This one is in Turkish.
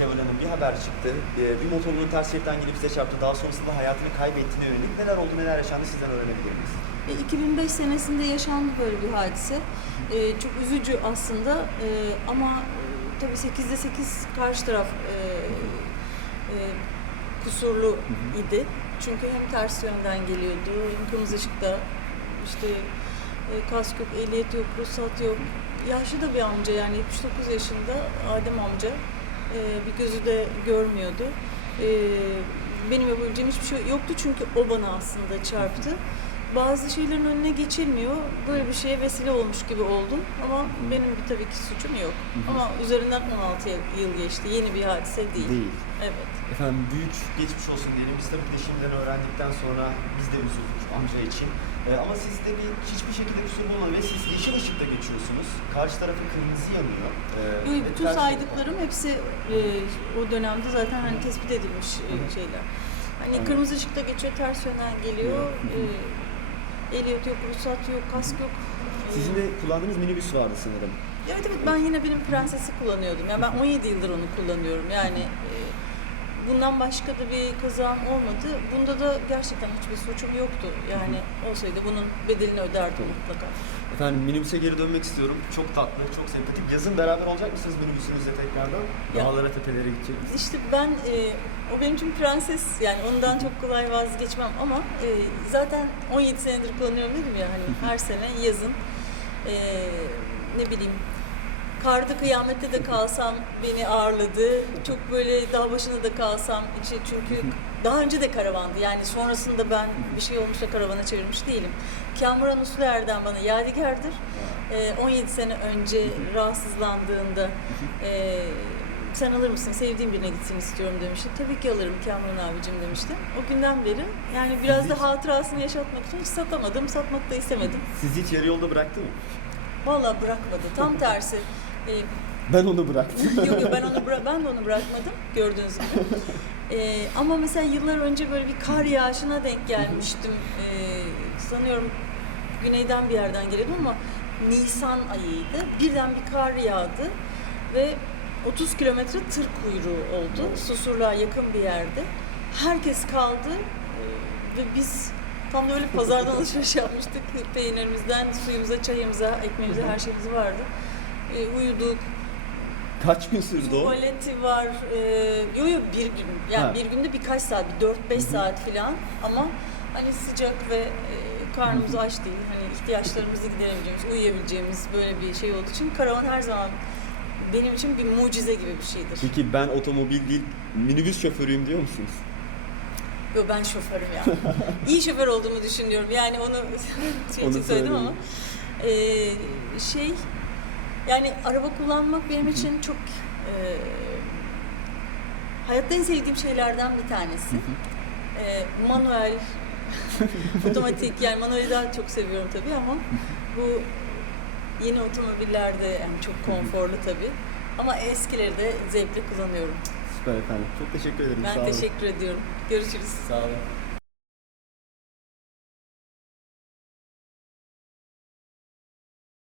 Şevval Hanım bir haber çıktı. Ee, bir motorunun ters şeritten gelip size çarptı. Daha sonrasında hayatını kaybettiğine yönelik neler oldu, neler yaşandı sizden öğrenebilir miyiz? E, 2005 senesinde yaşandı böyle bir hadise. E, çok üzücü aslında E, ama e, tabii 8'de 8 karşı taraf e, e, kusurlu idi. Çünkü hem ters yönden geliyordu, hem kırmızı ışıkta işte e, kask yok, ehliyet yok, ruhsat yok. Yaşlı da bir amca yani 79 yaşında Adem amca. E, bir gözü de görmüyordu. E, benim yapabileceğim hiçbir şey yoktu çünkü o bana aslında çarptı. Bazı şeylerin önüne geçilmiyor. Böyle bir şeye vesile olmuş gibi oldum. Ama benim bir tabii ki suçum yok. Ama üzerinden 16 yıl geçti. Yeni bir hadise değil. Değil. Evet. Efendim büyük geçmiş olsun diyelim. Biz tabii ki de şimdiden öğrendikten sonra biz de üzüldük amca için. Ee, ama sizde bir hiçbir şekilde kusur bulmadı ve siz yeşil ışıkta. Karşı tarafın kırmızı yanıyor. Ee, Yo, ve bütün ters- saydıklarım hepsi e, o dönemde zaten hani tespit edilmiş e, şeyler. Hani Anladım. kırmızı ışıkta geçiyor, ters yönden geliyor. E, ehliyet yok, ruhsat yok, kask yok. E, Sizin de kullandığınız minibüs vardı sanırım. Evet evet ben yine benim prensesi kullanıyordum. Yani ben 17 yıldır onu kullanıyorum. Yani e, bundan başka da bir kazam olmadı. Bunda da gerçekten hiçbir suçum yoktu. Yani olsaydı bunun bedelini öderdim mutlaka. Efendim minibüse geri dönmek istiyorum. Çok tatlı, çok sempatik. Yazın beraber olacak mısınız minibüsünüzle tekrardan? Ya- Dağlara, tepelere gidecek misiniz? İşte ben e, o benim için prenses yani ondan çok kolay vazgeçmem ama e, zaten 17 senedir kullanıyorum dedim ya hani her sene yazın e, ne bileyim karda kıyamette de kalsam beni ağırladı. Çok böyle dağ başında da kalsam içi çünkü daha önce de karavandı. Yani sonrasında ben bir şey olmuş da karavana çevirmiş değilim. Kamuran Usluer'den bana yadigardır. Ee, 17 sene önce rahatsızlandığında e, sen alır mısın sevdiğim birine gitsin istiyorum demişti. Tabii ki alırım Kamuran abicim demiştim. O günden beri yani biraz da hatırasını yaşatmak için hiç satamadım, satmak da istemedim. Sizi hiç yarı yolda bıraktı mı? Vallahi bırakmadı. Tam tersi. Ee, Ben onu bıraktım. yok yok ben onu bıra- ben de onu bırakmadım gördüğünüz gibi. Ee, ama mesela yıllar önce böyle bir kar yağışına denk gelmiştim. Ee, sanıyorum güneyden bir yerden geliyordum ama Nisan ayıydı. Birden bir kar yağdı ve 30 kilometre tır kuyruğu oldu. Susurluğa yakın bir yerde. Herkes kaldı ee, ve biz tam da öyle pazardan alışveriş yapmıştık. Peynirimizden suyumuza, çayımıza, ekmeğimize her şeyimiz vardı. Ee, uyuduk, Kaç gün sürdü o? Tuvaleti var. E, yo yo bir gün. Yani Ha. bir günde birkaç saat, 4-5 saat falan ama hani sıcak ve e, karnımız aç değil. Hani ihtiyaçlarımızı giderebileceğimiz, uyuyabileceğimiz böyle bir şey olduğu için karavan her zaman benim için bir mucize gibi bir şeydir. Peki ben otomobil değil minibüs şoförüyüm diyor musunuz? Yo ben şoförüm ya. İyi şoför olduğumu düşünüyorum. Yani onu şey Onu için söyledim ama söyleyin. e, şey yani araba kullanmak benim için çok e, hayatta en sevdiğim şeylerden bir tanesi. E, manuel, otomatik yani manueli daha çok seviyorum tabii ama bu yeni otomobillerde yani çok konforlu tabii. Ama eskileri de zevkle kullanıyorum. Süper efendim. Çok teşekkür ederim. Sağ Ben olun. teşekkür ediyorum. Görüşürüz. Sağ olun.